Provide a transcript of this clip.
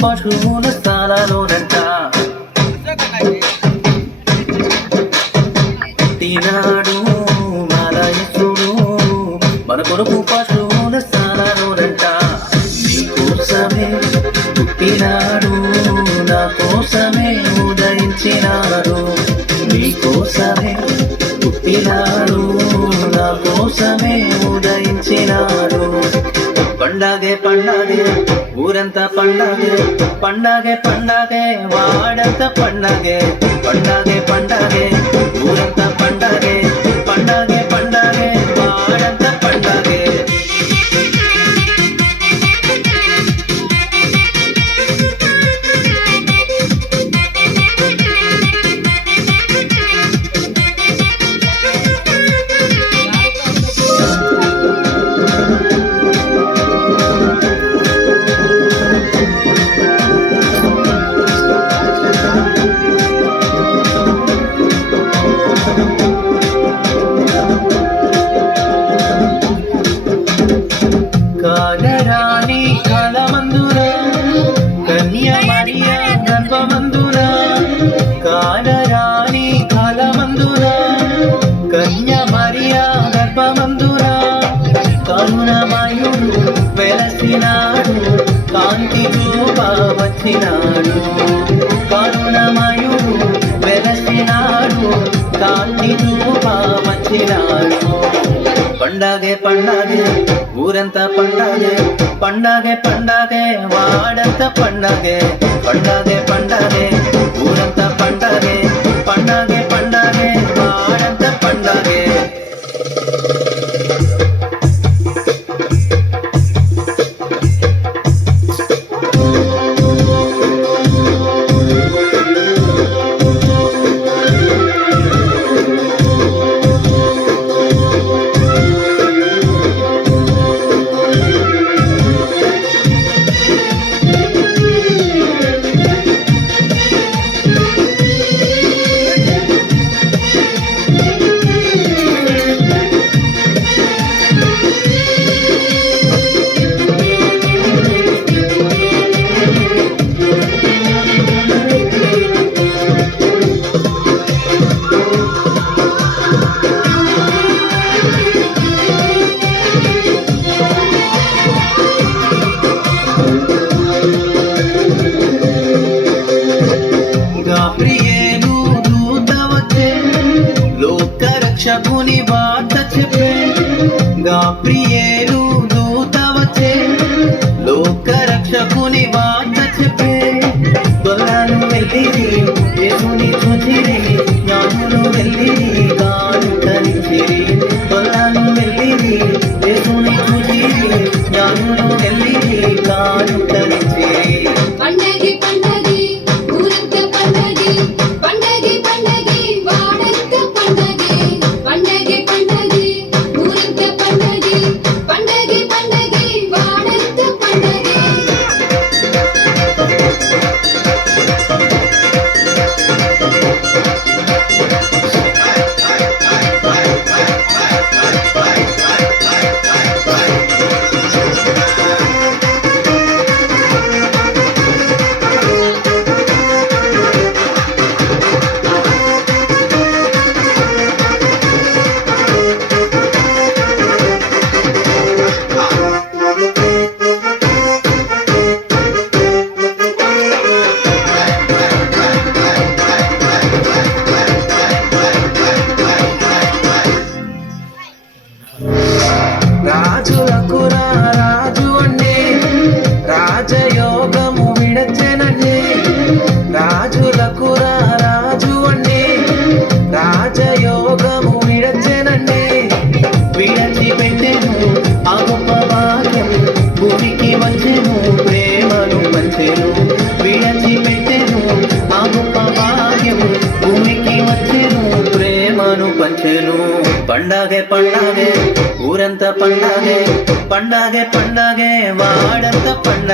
పశువుల స్థానాలోనంట తినాడు మలయసుడు మన కొరకు పశువుల స్థానాలోనంట నీకోసమే పుట్టినాడు నా కోసమే ఉదయించినాడు నీకోసమే పుట్టినాడు నా కోసమే ఉదయించినాడు పండగే పండగే ఊరంతా పండగే పండగే పండగే వాడంతా పండగే పండగే పండగే ఊరంతా పండగే పండగే పండగే వాడంతా పండగే కాలరాని కాలమందున కన్య మరియా గర్భమందున కాలరాని కాలమందున కన్య మరియా గర్భమందున కరుణమయుడు వెలసినాడు కాంతి రూప వచ్చినాడు కరుణమయుడు వెలసినాడు కాంతి రూప వచ్చినాడు పండగే పండగే ఊరంతా పండగే పండగే పండగే వాడంతా పండగే పండగే పండగే ఊరంతా పండగే పండగే పండగే వాడంతా పండగే గాబ్రియేలు దూత వచ్చే లోక రక్షకుని వార్త చెప్పే గాబ్రియేలు దూత వచ్చే లోక రక్షకుని వార్త చెప్పే దొల్లాలు వెళ్ళిరి యేసుని చూచిరి జ్ఞానులు వెళ్ళిరి గాను కలిసిరి దొల్లాలు వెళ్ళిరి యేసుని చూచిరి జ్ఞానులు వెళ్ళిరి గాను కలిసిరి పండగే పండగే ఊరంతా పండగే పండగే పండగే వాడంతా పండగే పండగే పండగే ఊరంతా పండగే పండగే పండగే వాడంతా పండగే రాజులకు రాజు అంటే రాజయోగము విడచెనండి రాజులకు రాజు అంటే రాజయోగము విడచెనండి విడచి పెట్టెను ఆ గొప్ప భాగ్యం భూమికి వచ్చెను ప్రేమను పంచెను విడచి పెట్టెను ఆ గొప్ప భాగ్యం భూమికి వచ్చెను ప్రేమను పంచెను పండగే పండగే ఊరంతా పండగే పండగే పండగే వాడంతా పండగే